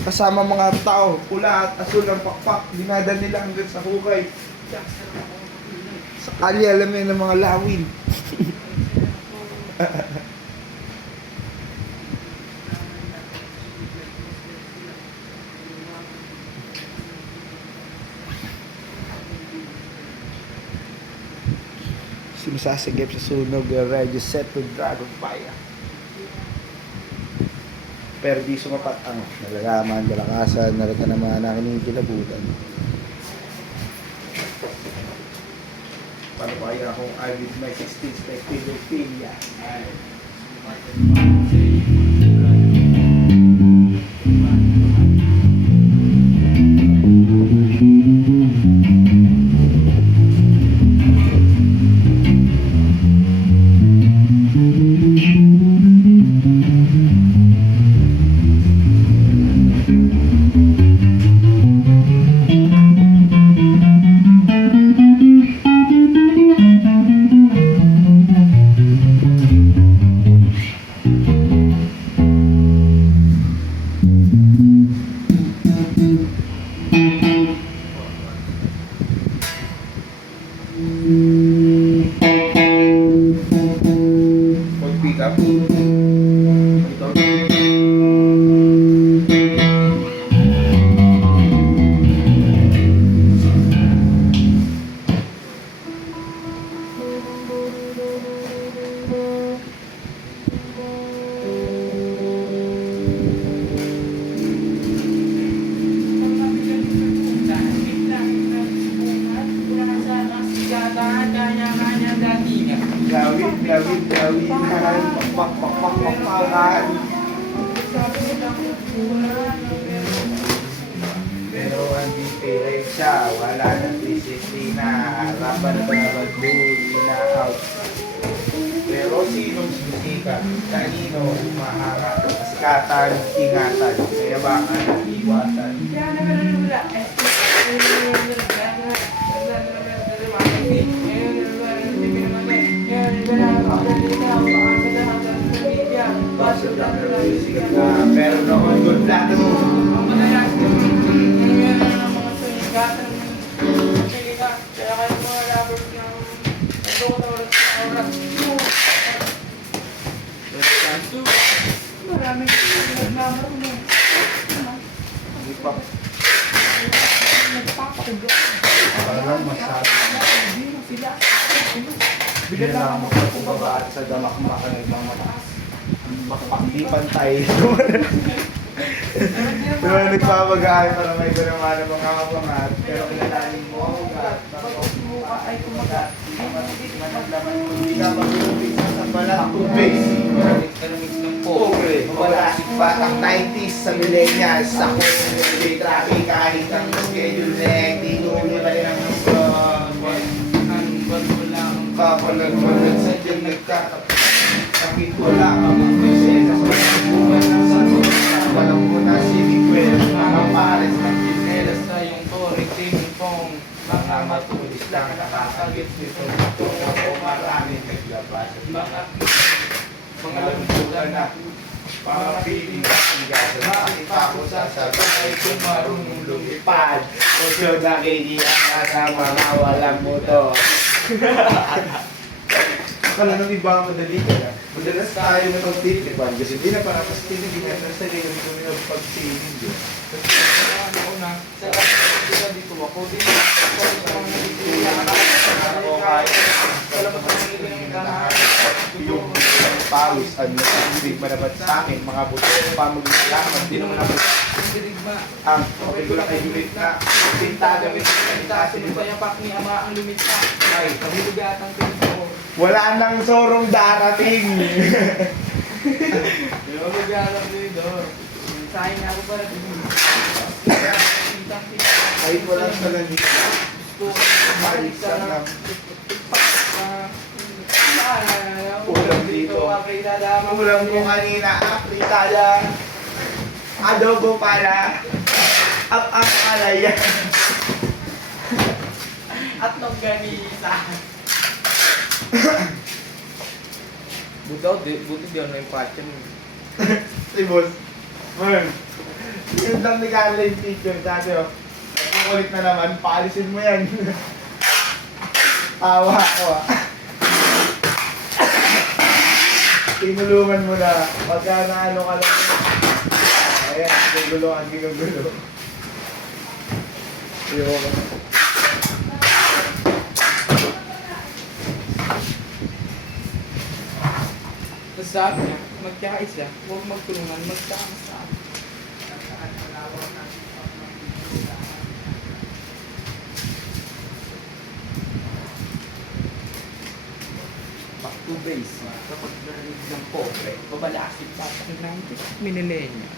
Kasama mga tao, pula at asul ang pakpak, dinadal nila hanggang sa hukay. Sa kali alamin ng mga lawin. Sinusasigip sa sunog, ready set to dragon fire. Pero di sumapat ang nalalaman, balakasan, narata naman ang kinikilabutan. Paano kaya kung I with my 16 spectrophilia? Pick up. Gawinan, pakpakan. Pero hindi pera siya, wala nang disiplina, harapan na balagul, ina-out. Pero sinong sumisika, kanino maharap, kaskatan, ingatan, kayabangan, iwasan. Pero noon good plato mo. Parang masabi. Bigyan lang ako kung babaat sa damak-makan ng mga mataas. Bakpakdi pantay. Pero nagpapag-aay para may ganawa ng mga kapangat. Pero kilalanin mo ako agad. Bakit mo ka ay kumagat. Hindi ka mag-umpis sa balat tubig. Economics ng pobre. Wala batang 90s sa millennials. Ako may traffic kahit ang schedule neck. Dito mo na rin ang kapalag-palag sa dyan nagkakapit. Bakit wala kang presensya sa buwan ng sanot? Walang mo na si Miguel, mga pares ng Ginelas Sa iyong tore, timing pong mga matulis lang nakakagit nito. Ito ako maraming naglabas. Mga lambutan na pamapiling ang gasa. Bakit ako sasabay kung marunong lumipad? O siya nakikiyan na sa mga walang motor. Akala nung iba madali ka na. Madalas tayo na pagtitipan kasi hindi na para kasi tinignan na sa rin kami na pagsinig yun. Ako na, sa dito ako, dito yung pawis at hindi manabat sa akin, mga buto pa mag-ilaman, hindi naman ako ang okay ko lang ay lumit na pinta gamit pinta Sayapak ni Ama ang lumita. Ay, kahilugatang pinto. wala nang sorong darating. Kahilugatang pinto. Sayang ako para din. Ay walang salanit. Balik sa lang. Ulam dito. Ulam ko kanina, apritada. Adobo pala. Up kalaya. At longganisa. Buti di ako na yung passion. Si boss. Well, yun lang ni Carla yung picture. Sabi oh, kukulit na naman, paalisin mo yan. Tawa ako ah. Tinulungan mo na. Pagka na ano ka lang. Ayan, ginugulo. Yun. Tapos sabi niya, magkaisa, huwag magtulungan, magkakasama. Back to base. Kapag narinig ng pobre, babalasin pa sa 90 minilenya.